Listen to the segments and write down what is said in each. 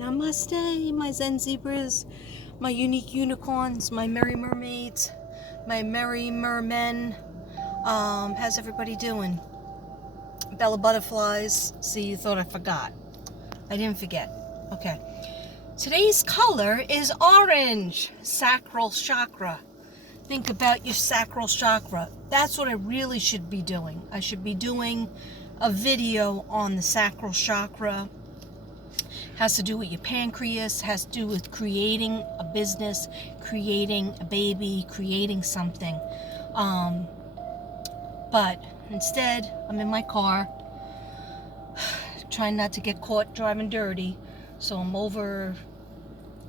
Namaste, my Zen zebras, my unique unicorns, my merry mermaids, my merry mermen. How's everybody doing? Bella butterflies. See, you thought I forgot. I didn't forget. Okay. Today's color is orange. Sacral chakra. Think about your sacral chakra. That's what I really should be doing. I should be doing a video on the sacral chakra. Has to do with your pancreas, has to do with creating a business, creating a baby, creating something. But instead, I'm in my car, trying not to get caught driving dirty. So I'm over,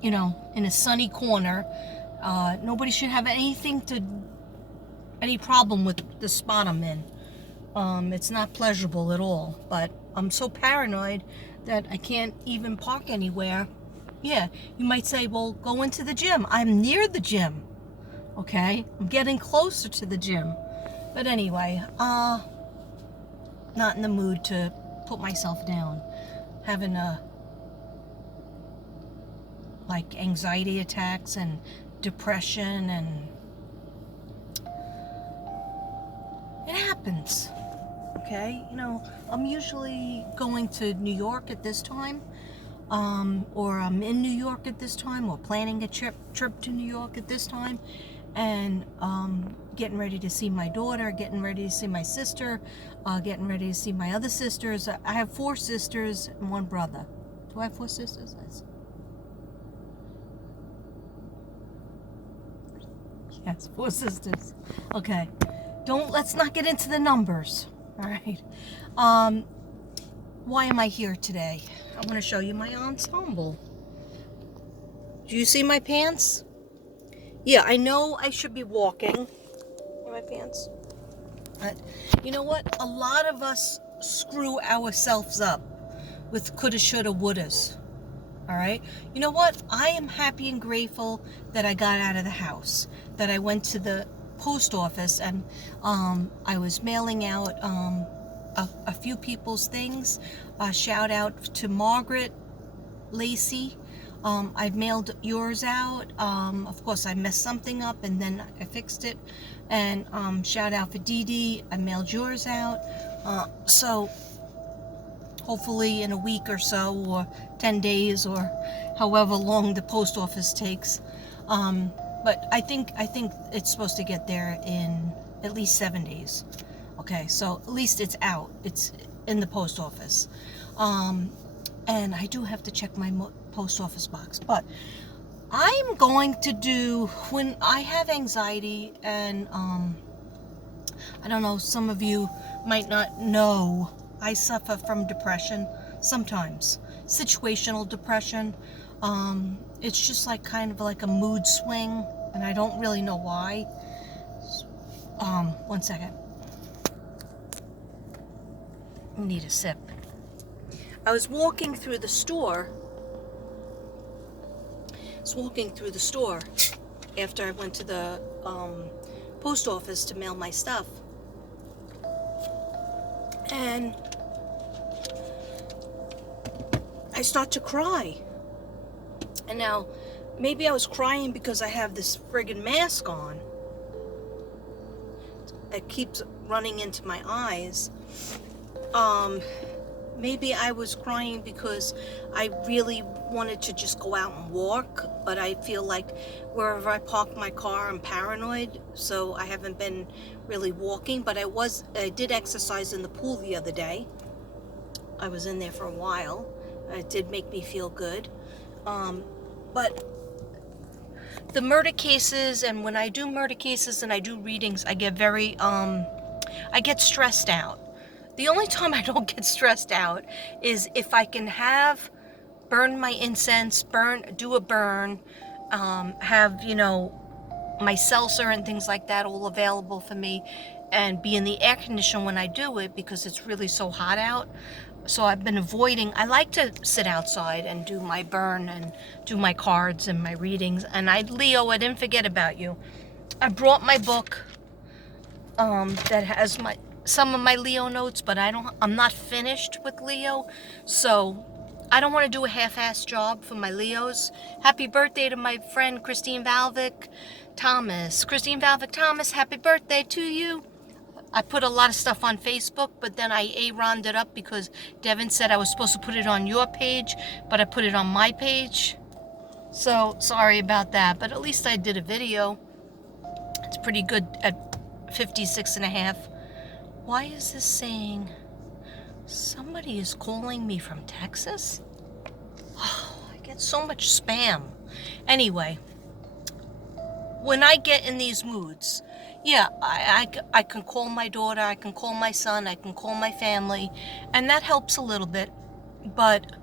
in a sunny corner. Nobody should have any problem with the spot I'm in. It's not pleasurable at all, but I'm so paranoid that I can't even park anywhere. Yeah, you might say, well, go into the gym. I'm near the gym, okay? I'm getting closer to the gym. But anyway, not in the mood to put myself down. Having anxiety attacks and depression, and it happens. Okay, I'm usually going to New York at this time, or I'm in New York at this time, or planning a trip to New York at this time, and getting ready to see my daughter, getting ready to see my sister, getting ready to see my other sisters. I have 4 sisters and 1 brother. Do I have 4 sisters? Yes, 4 sisters. Okay, let's not get into the numbers. All right. Why am I here today? I want to show you my ensemble. Do you see my pants? Yeah, I know I should be walking in my pants. But you know what? A lot of us screw ourselves up with coulda, shoulda, wouldas. All right? You know what? I am happy and grateful that I got out of the house, that I went to the post office, and I was mailing out a few people's things. Shout out to Margaret Lacey. I mailed yours out. Of course, I messed something up and then I fixed it. And shout out for Dee Dee. I mailed yours out. So hopefully in a week or so, or 10 days, or however long the post office takes. But I think it's supposed to get there in at least 7 days. Okay, so at least it's out. It's in the post office. And I do have to check my post office box. But I'm going to do, when I have anxiety, and I don't know, some of you might not know, I suffer from depression sometimes. Situational depression. It's just kind of like a mood swing, and I don't really know why. 1 second. I need a sip. I was walking through the store. After I went to the post office to mail my stuff. And I start to cry. And now, maybe I was crying because I have this friggin' mask on. It keeps running into my eyes. Maybe I was crying because I really wanted to just go out and walk, but I feel like wherever I park my car, I'm paranoid, so I haven't been really walking. But I did exercise in the pool the other day. I was in there for a while. It did make me feel good. But the murder cases, and when I do murder cases and I do readings, I get I get stressed out. The only time I don't get stressed out is if I can burn my incense, do a burn, have, my seltzer and things like that all available for me, and be in the air conditioner when I do it because it's really so hot out. So I've been avoiding. I like to sit outside and do my burn and do my cards and my readings. And Leo, I didn't forget about you. I brought my book that has some of my Leo notes, but I'm not finished with Leo. So I don't want to do a half-assed job for my Leos. Happy birthday to my friend Christine Valvic Thomas. Christine Valvic Thomas, happy birthday to you. I put a lot of stuff on Facebook, but then I A-Ron'd it up because Devin said I was supposed to put it on your page, but I put it on my page. So, sorry about that, but at least I did a video. It's pretty good at 56 and a half. Why is this saying somebody is calling me from Texas? Oh, I get so much spam. Anyway, when I get in these moods, yeah, I can call my daughter, I can call my son, I can call my family, and that helps a little bit. But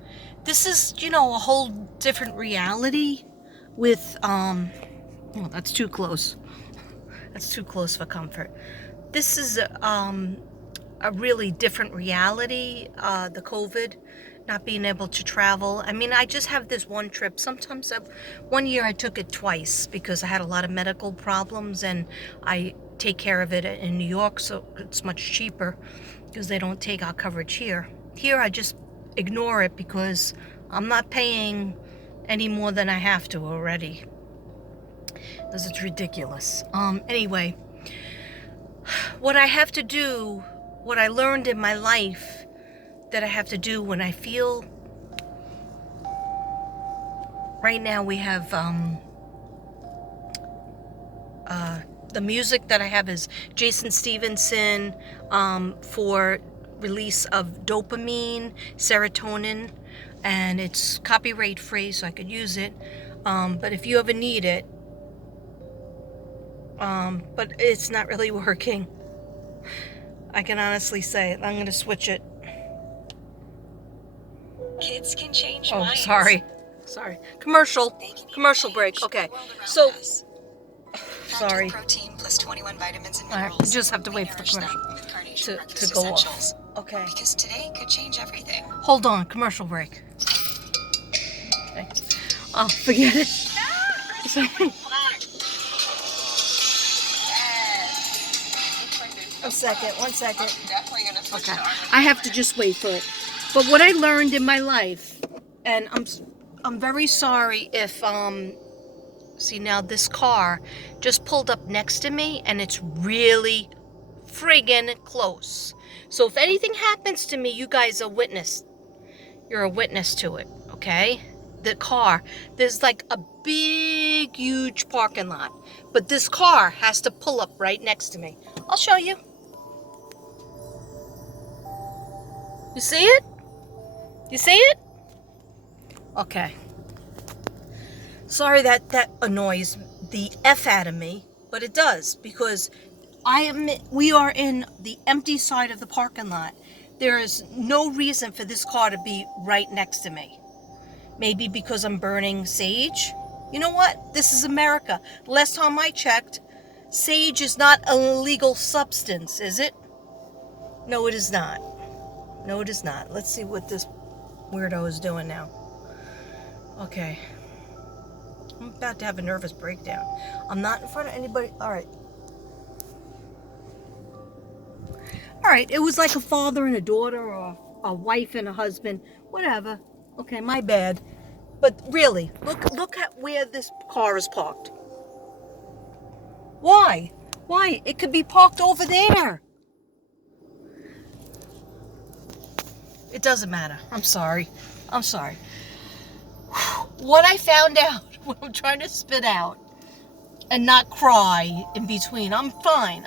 this is, you know, a whole different reality with, oh, that's too close. That's too close for comfort. This is a really different reality, the COVID, not being able to travel. I mean, I just have this one trip. Sometimes, one year I took it twice because I had a lot of medical problems and I take care of it in New York, so it's much cheaper because they don't take our coverage here. Here I just ignore it because I'm not paying any more than I have to already. Because it's ridiculous. Anyway, what I have to do, what I learned in my life that I have to do when I feel, right now we have, the music that I have is Jason Stevenson, for release of dopamine, serotonin, and it's copyright free, so I could use it. But if you ever need it, but it's not really working. I can honestly say it. I'm going to switch it. Kids can change Oh, minds. sorry. Commercial break. Okay. So, sorry. Protein plus 21 vitamins and I minerals. just have to wait for the commercial to go off. Okay. Because today could change everything. Hold on. Commercial break. Okay. Oh, forget it. Sorry. One second. Okay. I have to just wait for it. But what I learned in my life, and I'm very sorry if, see now this car just pulled up next to me and it's really friggin' close. So if anything happens to me, you guys are witness. You're a witness to it, okay? The car, there's like a big, huge parking lot. But this car has to pull up right next to me. I'll show you. You see it? You see it? Okay. Sorry that annoys the F out of me, but it does because we are in the empty side of the parking lot. There is no reason for this car to be right next to me. Maybe because I'm burning sage. You know what? This is America. Last time I checked, sage is not a legal substance, is it? No, it is not. No, it is not. Let's see what this weirdo is doing now. Okay. I'm about to have a nervous breakdown. I'm not in front of anybody. All right. All right. It was like a father and a daughter or a wife and a husband. Whatever. Okay, my bad. But really, look at where this car is parked. Why? Why? It could be parked over there. It doesn't matter. I'm sorry. What I found out when I'm trying to spit out and not cry in between. I'm fine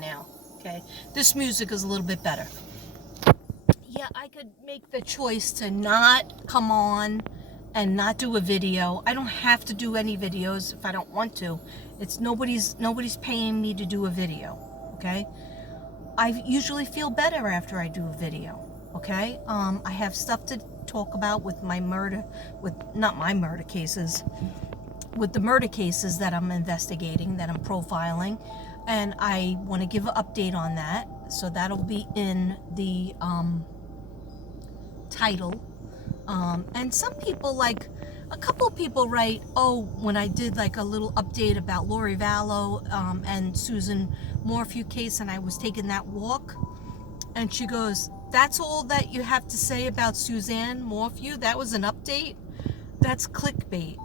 now. Okay? This music is a little bit better. Yeah, I could make the choice to not come on and not do a video. I don't have to do any videos if I don't want to. It's nobody's paying me to do a video. Okay? I usually feel better after I do a video. Okay, I have stuff to talk about with my murder, not my murder cases, with the murder cases that I'm investigating, that I'm profiling, and I want to give an update on that. So that'll be in the title. And some people, like a couple of people write, oh, when I did like a little update about Lori Vallow and Susan Morphew case, and I was taking that walk, and she goes, That's all that you have to say about Suzanne Morphew? That was an update? That's clickbait.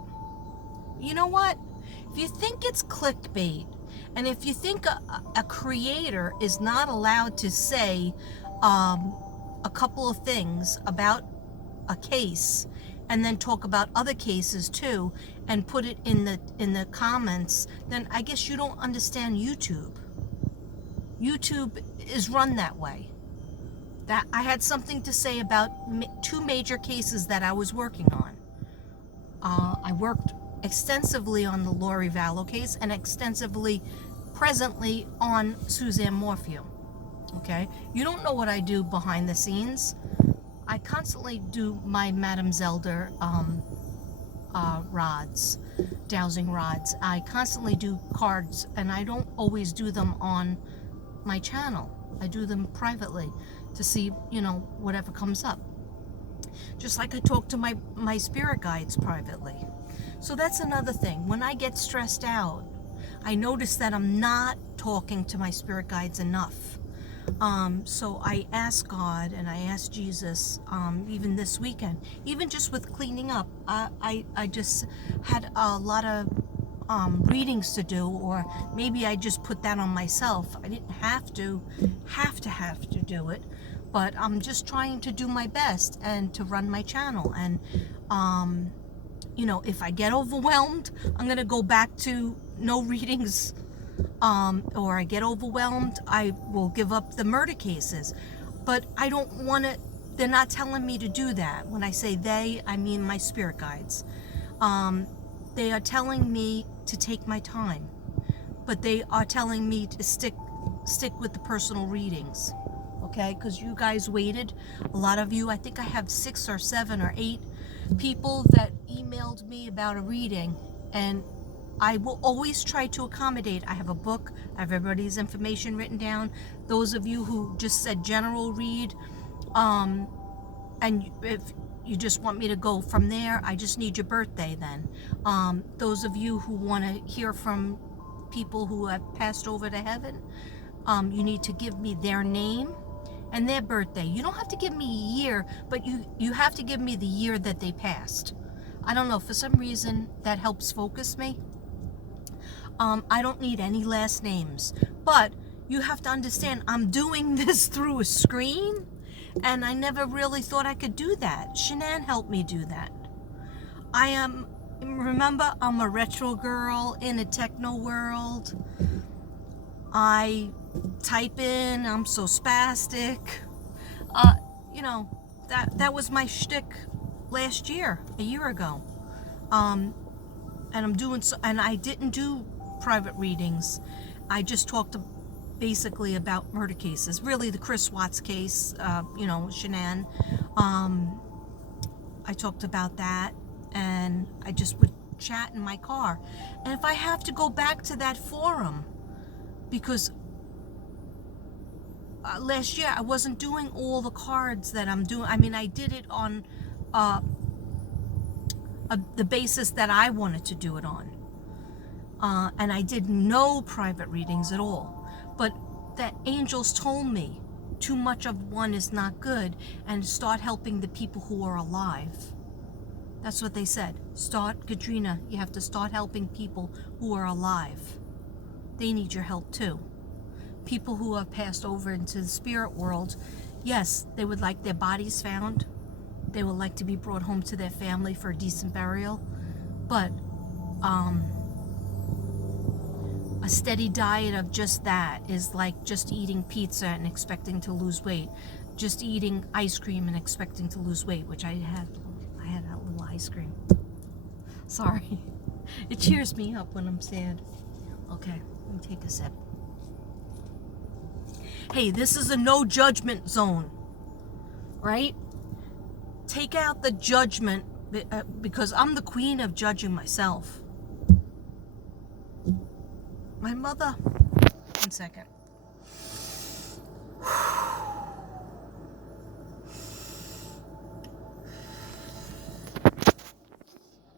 You know what? If you think it's clickbait, and if you think a creator is not allowed to say a couple of things about a case and then talk about other cases too and put it in the comments, then I guess you don't understand YouTube. YouTube is run that way. That I had something to say about two major cases that I was working on. I worked extensively on the Lori Vallow case and extensively presently on Suzanne Morphew. Okay? You don't know what I do behind the scenes. I constantly do my Madame Zelda rods, dowsing rods. I constantly do cards, and I don't always do them on my channel. I do them privately to see, whatever comes up. Just like I talk to my spirit guides privately. So that's another thing. When I get stressed out, I notice that I'm not talking to my spirit guides enough. So I ask God and I ask Jesus, even this weekend, even just with cleaning up, I just had a lot of readings to do, or maybe I just put that on myself. I didn't have to do it, but I'm just trying to do my best and to run my channel. And if I get overwhelmed, I'm gonna go back to no readings, or I get overwhelmed, I will give up the murder cases. But I don't want to. They're not telling me to do that. When I say they, I mean my spirit guides. They are telling me to take my time, but they are telling me to stick with the personal readings, okay? Because you guys waited. A lot of you, I think I have 6 or 7 or 8 people that emailed me about a reading, and I will always try to accommodate. I have a book. I have everybody's information written down. Those of you who just said general read, and if you just want me to go from there, I just need your birthday then. Those of you who want to hear from people who have passed over to heaven, you need to give me their name and their birthday. You don't have to give me a year, but you have to give me the year that they passed. I don't know, for some reason that helps focus me. I don't need any last names, but you have to understand I'm doing this through a screen, and I never really thought I could do that. Shanann helped me do that. Remember, I'm a retro girl in a techno world. I type in, I'm so spastic. That was my shtick last year, a year ago. And I'm doing so, and I didn't do private readings. I just talked basically about murder cases. Really, the Chris Watts case, Shanann. I talked about that, and I just would chat in my car. And if I have to go back to that forum, because last year I wasn't doing all the cards that I'm doing. I mean, I did it on the basis that I wanted to do it on. And I did no private readings at all. But the angels told me too much of one is not good, and start helping the people who are alive. That's what they said. Katrina, you have to start helping people who are alive. They need your help too. People who have passed over into the spirit world, yes, they would like their bodies found. They would like to be brought home to their family for a decent burial. But a steady diet of just that is like just eating pizza and expecting to lose weight. Just eating ice cream and expecting to lose weight, which I had a little ice cream. Sorry. It cheers me up when I'm sad. Okay, let me take a sip. Hey, this is a no judgment zone, right? Take out the judgment, because I'm the queen of judging myself. My mother, 1 second.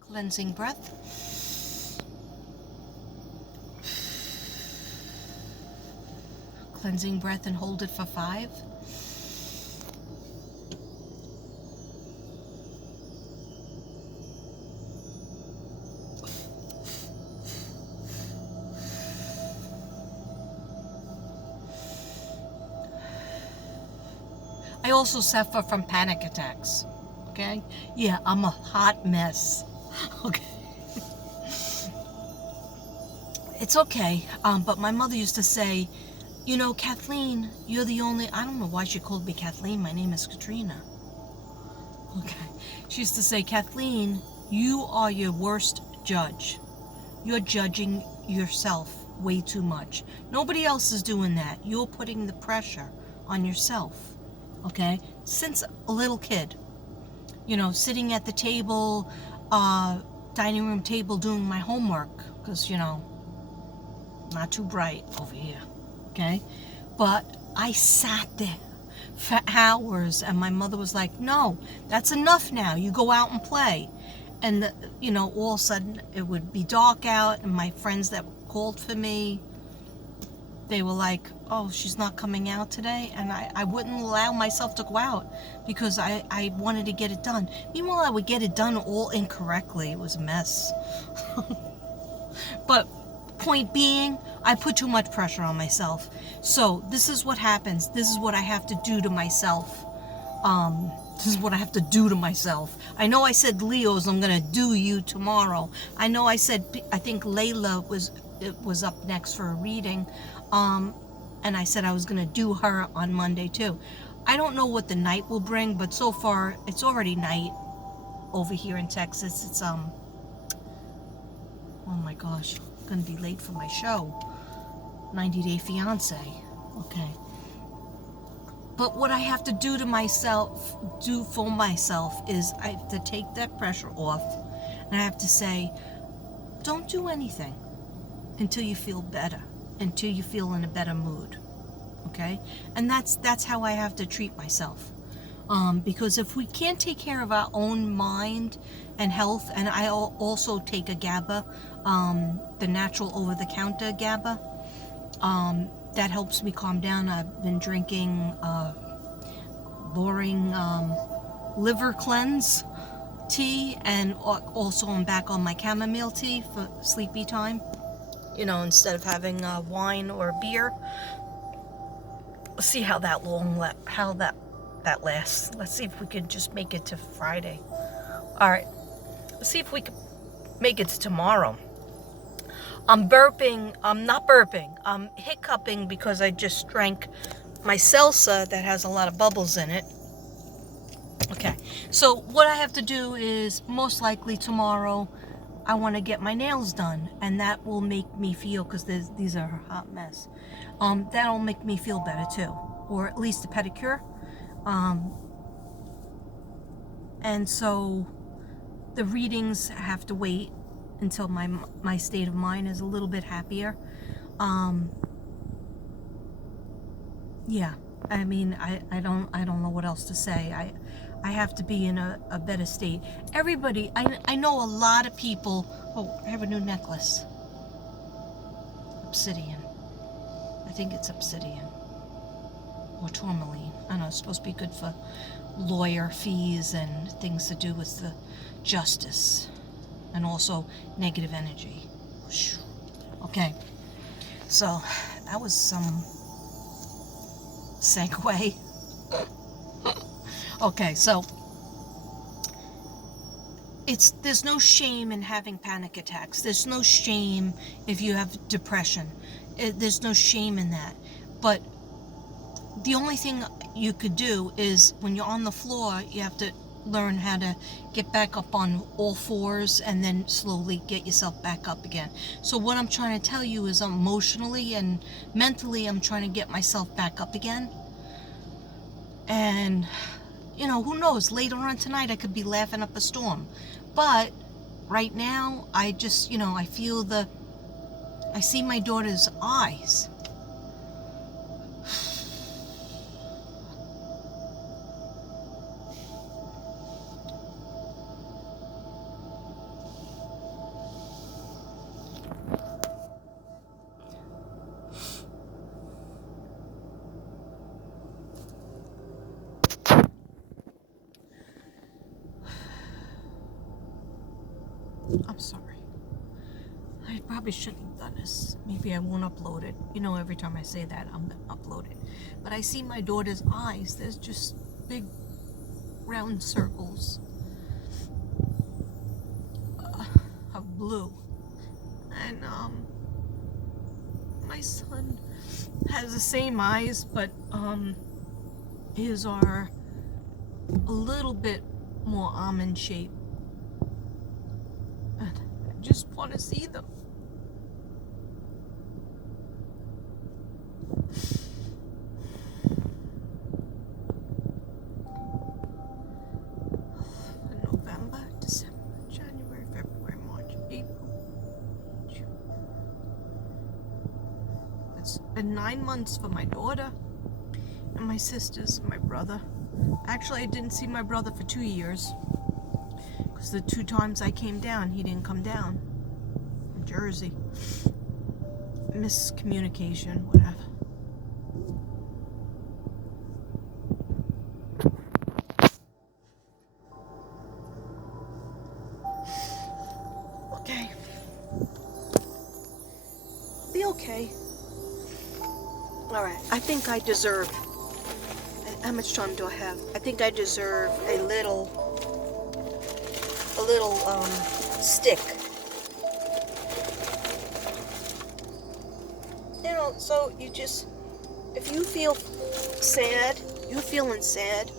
Cleansing breath. Cleansing breath and hold it for 5. I also suffer from panic attacks. Okay? Yeah, I'm a hot mess. Okay. It's okay. But my mother used to say, you know, Kathleen, you're the only, I don't know why she called me Kathleen. My name is Katrina. Okay. She used to say, Kathleen, you are your worst judge. You're judging yourself way too much. Nobody else is doing that. You're putting the pressure on yourself. Okay? Since a little kid, you know, sitting at the table, dining room table doing my homework, because, you know, not too bright over here. Okay? But I sat there for hours, and my mother was like, no, that's enough now. You go out and play. And, you know, all of a sudden it would be dark out, and my friends that called for me, they were like, oh, she's not coming out today. And I wouldn't allow myself to go out because I wanted to get it done. Meanwhile, I would get it done all incorrectly. It was a mess. But point being, I put too much pressure on myself. So this is what happens. This is what I have to do to myself. This is what I have to do to myself. I know I said Leos, I'm gonna do you tomorrow. I know I said, I think Layla was up next for a reading, and I said I was gonna do her on Monday too. I don't know what the night will bring, but so far it's already night over here in Texas. It's oh my gosh, I'm gonna be late for my show, 90 Day Fiance. Okay. But what I have to do to myself, do for myself, is I have to take that pressure off, and I have to say, don't do anything until you feel better, until you feel in a better mood, okay? And that's how I have to treat myself, because if we can't take care of our own mind and health, and I also take a GABA, the natural over-the-counter GABA, that helps me calm down. I've been drinking boring liver cleanse tea, and also I'm back on my chamomile tea for sleepy time. You know, instead of having wine or beer. Let's see how that that lasts. Let's see if we can just make it to Friday. All right. Let's see if we can make it to tomorrow. I'm burping. I'm not burping. I'm hiccuping because I just drank my salsa that has a lot of bubbles in it. Okay, so what I have to do is most likely tomorrow I want to get my nails done, and that will make me feel, because these are a hot mess, that'll make me feel better too, or at least a pedicure. And so the readings have to wait until my state of mind is a little bit happier. Yeah, I mean, I don't know what else to say. I have to be in a better state. Everybody, I know a lot of people. Oh, I have a new necklace. Obsidian. I think it's obsidian or tourmaline. I don't know. It's supposed to be good for lawyer fees and things to do with the justice, and also negative energy. Okay, so that was some segue. Okay, so there's no shame in having panic attacks. There's no shame if you have depression. There's no shame in that. But the only thing you could do is, when you're on the floor, you have to learn how to get back up on all fours and then slowly get yourself back up again. So what I'm trying to tell you is, emotionally and mentally, I'm trying to get myself back up again. And, you know, who knows, later on tonight I could be laughing up a storm. But right now, I just, you know, I see my daughter's eyes. I'm sorry. I probably shouldn't have done this. Maybe I won't upload it. You know, every time I say that, I'm going to upload it. But I see my daughter's eyes. There's just big round circles of blue. And my son has the same eyes, but his are a little bit more almond shaped. And I just want to see them. November, December, January, February, March, April, June. It's been 9 months for my daughter and my sisters and my brother. Actually, I didn't see my brother for 2 years because the 2 times I came down, he didn't come down from Jersey. Miscommunication, whatever. Okay. Be okay. Alright, I think I deserve... How much time do I have? I think I deserve a little stick. You know, so you just, if you feel sad, you're feeling sad,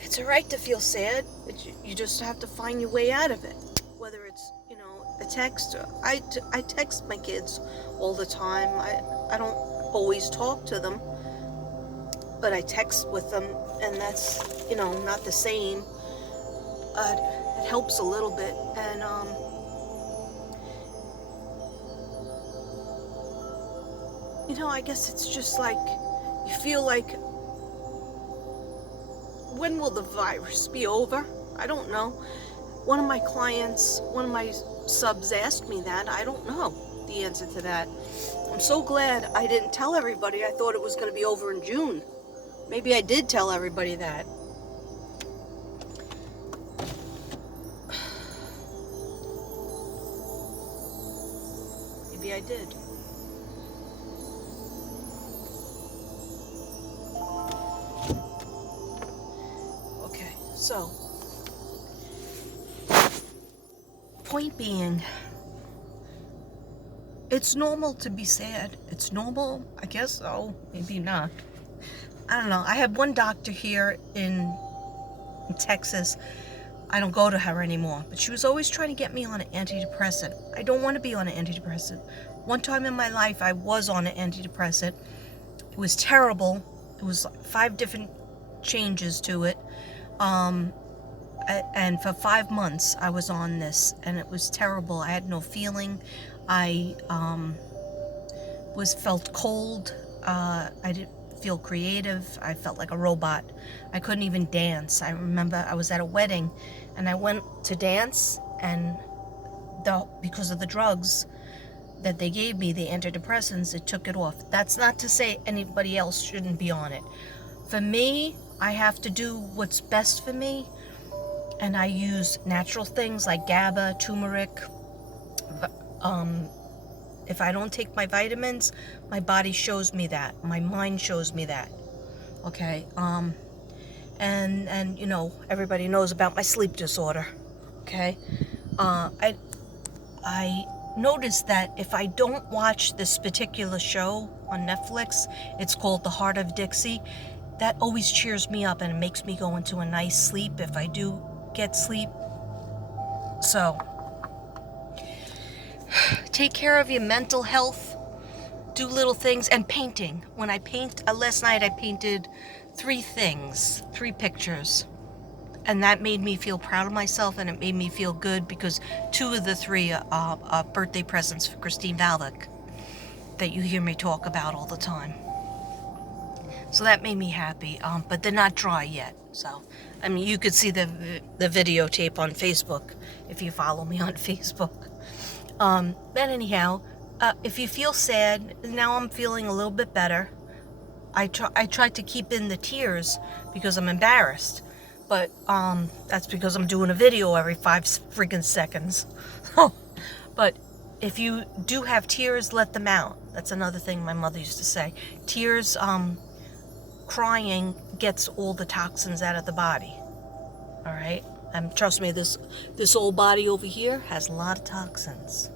it's alright to feel sad, but you just have to find your way out of it. Whether it's, you know, a text, or I text my kids all the time. I don't always talk to them, but I text with them, and that's, you know, not the same. It helps a little bit, and you know, I guess it's just like, you feel like, when will the virus be over? I don't know. One of my clients, one of my subs asked me that. I don't know the answer to that. I'm so glad I didn't tell everybody. I thought it was going to be over in June. Maybe I did tell everybody that. Maybe I did. Okay, so, point being, it's normal to be sad. It's normal, I guess so, maybe not. I don't know. I had one doctor here in Texas. I don't go to her anymore, but she was always trying to get me on an antidepressant. I don't want to be on an antidepressant. One time in my life, I was on an antidepressant. It was terrible. It was like 5 different changes to it. And for 5 months, I was on this, and it was terrible. I had no feeling. I felt cold. I didn't feel creative. I felt like a robot. I couldn't even dance. I remember I was at a wedding, and I went to dance, and because of the drugs that they gave me, the antidepressants, it took it off. That's not to say anybody else shouldn't be on it. For me, I have to do what's best for me, and I use natural things like GABA, turmeric. If I don't take my vitamins, my body shows me that. My mind shows me that. Okay? And you know, everybody knows about my sleep disorder. Okay? I noticed that if I don't watch this particular show on Netflix, it's called The Heart of Dixie, that always cheers me up and it makes me go into a nice sleep if I do get sleep. So, take care of your mental health. Do little things. And painting. When I paint, last night I painted 3 pictures. And that made me feel proud of myself, and it made me feel good because 2 of the 3 are birthday presents for Christine Valvik that you hear me talk about all the time. So that made me happy, but they're not dry yet. So, I mean, you could see the videotape on Facebook if you follow me on Facebook. But anyhow, if you feel sad, now I'm feeling a little bit better. I tried to keep in the tears because I'm embarrassed. But that's because I'm doing a video every 5 freaking seconds. But if you do have tears, let them out. That's another thing my mother used to say. Tears crying gets all the toxins out of the body. All right? And trust me, this old body over here has a lot of toxins.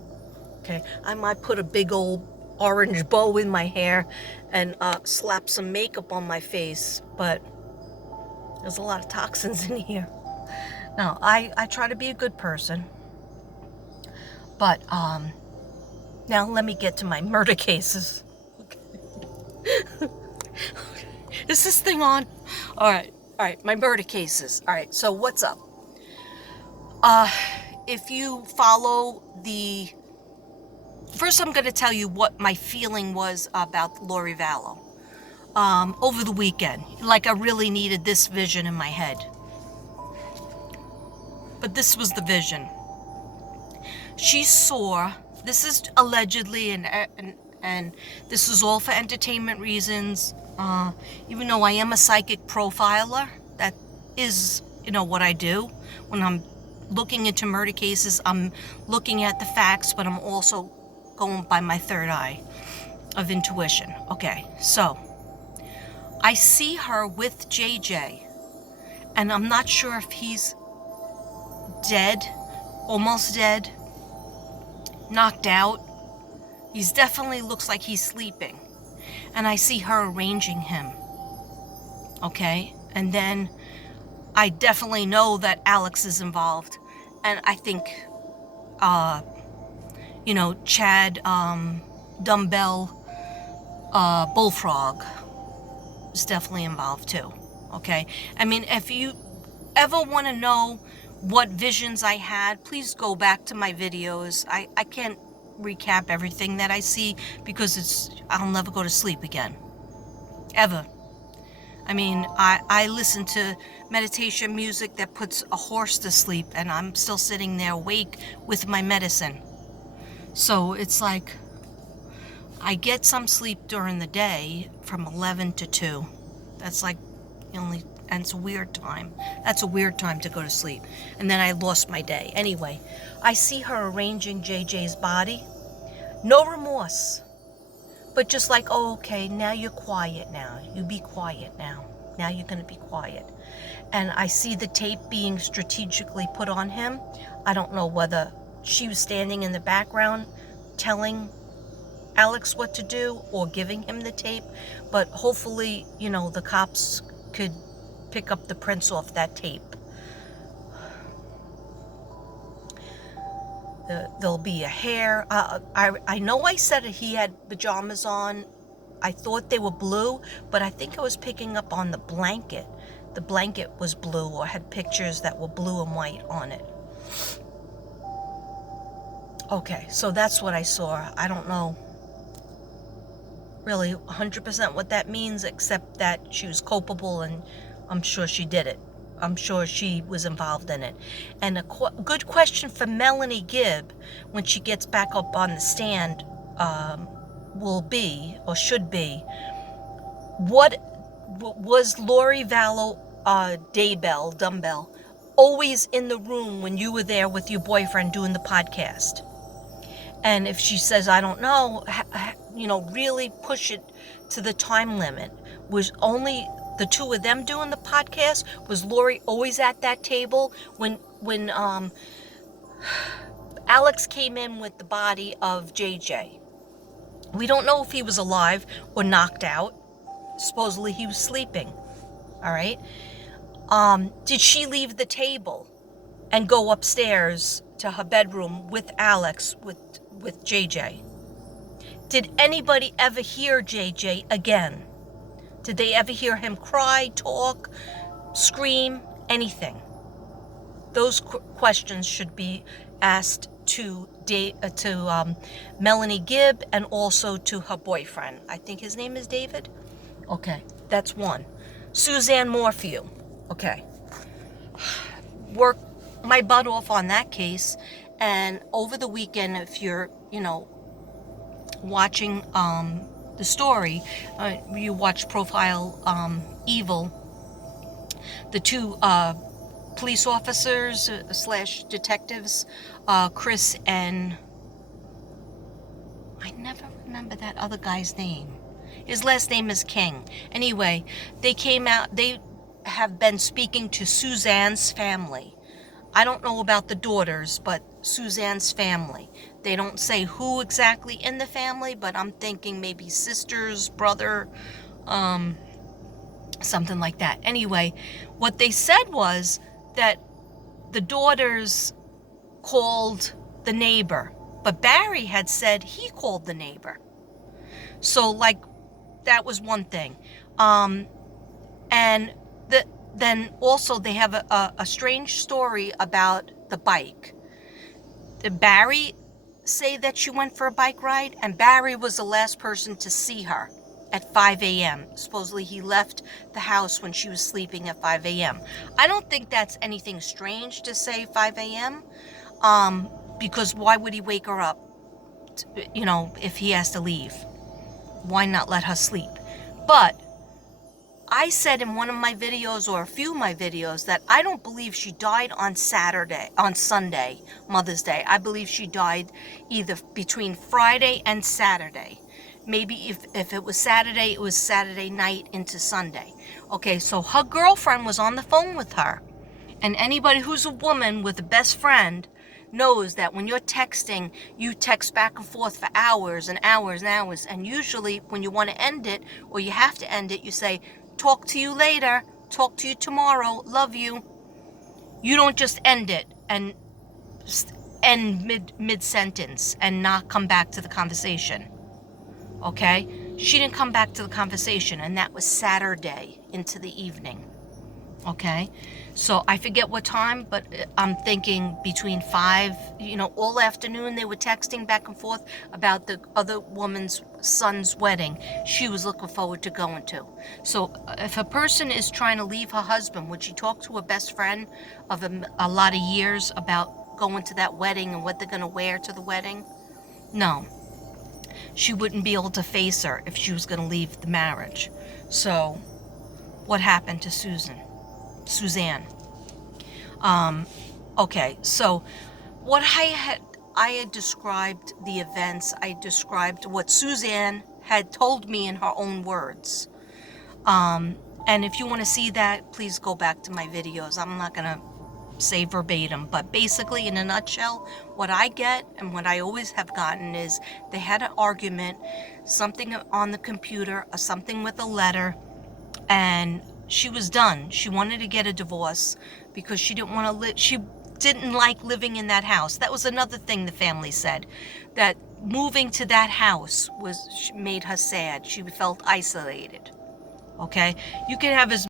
Okay? I might put a big old orange bow in my hair and slap some makeup on my face, but there's a lot of toxins in here. Now, I try to be a good person, but now let me get to my murder cases. Okay. Is this thing on? All right, my murder cases. All right, so what's up? If you follow the... First, I'm going to tell you what my feeling was about Lori Vallow over the weekend. Like, I really needed this vision in my head. But this was the vision. She saw... This is allegedly, and this is all for entertainment reasons. Even though I am a psychic profiler, that is, what I do. When I'm looking into murder cases, I'm looking at the facts, but I'm also going by my third eye of intuition. Okay, so I see her with JJ, and I'm not sure if he's dead, almost dead, knocked out. He's definitely looks like he's sleeping. And I see her arranging him. Okay? And then I definitely know that Alex is involved. And I think, Chad, Dumbbell, Bullfrog is definitely involved too. Okay? I mean, if you ever want to know what visions I had, please go back to my videos. I can't recap everything that I see because I'll never go to sleep again. Ever. I mean, I listen to meditation music that puts a horse to sleep, and I'm still sitting there awake with my medicine. So it's like I get some sleep during the day from 11 to 2. That's like the only... And it's a weird time. That's a weird time to go to sleep. And then I lost my day. Anyway, I see her arranging JJ's body. No remorse. But just like, oh, okay, now you're quiet now. You be quiet now. Now you're going to be quiet. And I see the tape being strategically put on him. I don't know whether she was standing in the background telling Alex what to do or giving him the tape. But hopefully, the cops could pick up the prints off that tape. There'll be a hair. I know I said he had pajamas on. I thought they were blue, but I think I was picking up on the blanket. The blanket was blue or had pictures that were blue and white on it. Okay, so that's what I saw. I don't know really 100% what that means, except that she was culpable and I'm sure she did it. I'm sure she was involved in it. And a good question for Melanie Gibb when she gets back up on the stand will be, or should be, what was Lori Vallow, Daybell, Dumbbell, always in the room when you were there with your boyfriend doing the podcast? And if she says, I don't know, really push it to the time limit. Was only the two of them doing the podcast? Was Lori always at that table when Alex came in with the body of JJ? We don't know if he was alive or knocked out. Supposedly he was sleeping. All right. Did she leave the table and go upstairs to her bedroom with Alex with JJ? Did anybody ever hear JJ again? Did they ever hear him cry, talk, scream, anything? Those questions should be asked to Melanie Gibb and also to her boyfriend. I think his name is David. Okay, that's one. Suzanne Morphew. Okay. Work my butt off on that case. And over the weekend, if you're, watching the story, you watch Profile Evil, the two police officers / detectives, Chris and... I never remember that other guy's name. His last name is King. Anyway, they came out, they have been speaking to Suzanne's family. I don't know about the daughters, but Suzanne's family. They don't say who exactly in the family, but I'm thinking maybe sisters, brother, something like that. Anyway, what they said was that the daughters called the neighbor, but Barry had said he called the neighbor. So, like, that was one thing. And then also they have a strange story about the bike. Did Barry say that she went for a bike ride? And Barry was the last person to see her at 5 a.m. Supposedly he left the house when she was sleeping at 5 a.m. I don't think that's anything strange to say 5 a.m. Because why would he wake her up, if he has to leave? Why not let her sleep? But I said in one of my videos, or a few of my videos, that I don't believe she died on Sunday, Mother's Day. I believe she died either between Friday and Saturday. Maybe if it was Saturday, it was Saturday night into Sunday. Okay, so her girlfriend was on the phone with her. And anybody who's a woman with a best friend knows that when you're texting, you text back and forth for hours and hours and hours. And usually when you want to end it, or you have to end it, you say, talk to you later, talk to you tomorrow, love you. You don't just end it and end mid-sentence and not come back to the conversation. Okay? She didn't come back to the conversation, and that was Saturday into the evening. Okay, so I forget what time, but I'm thinking between 5, all afternoon they were texting back and forth about the other woman's son's wedding she was looking forward to going to. So if a person is trying to leave her husband, would she talk to a best friend of a lot of years about going to that wedding and what they're going to wear to the wedding? No. She wouldn't be able to face her if she was going to leave the marriage. So what happened to Suzanne? Okay, so what I had described the events, I described what Suzanne had told me in her own words. And if you want to see that, please go back to my videos. I'm not going to say verbatim, but basically in a nutshell, what I get and what I always have gotten is they had an argument, something on the computer, or something with a letter, and she was done. She wanted to get a divorce because she didn't want to live. She didn't like living in that house. That was another thing the family said, that moving to that house made her sad. She felt isolated. Okay, you can have as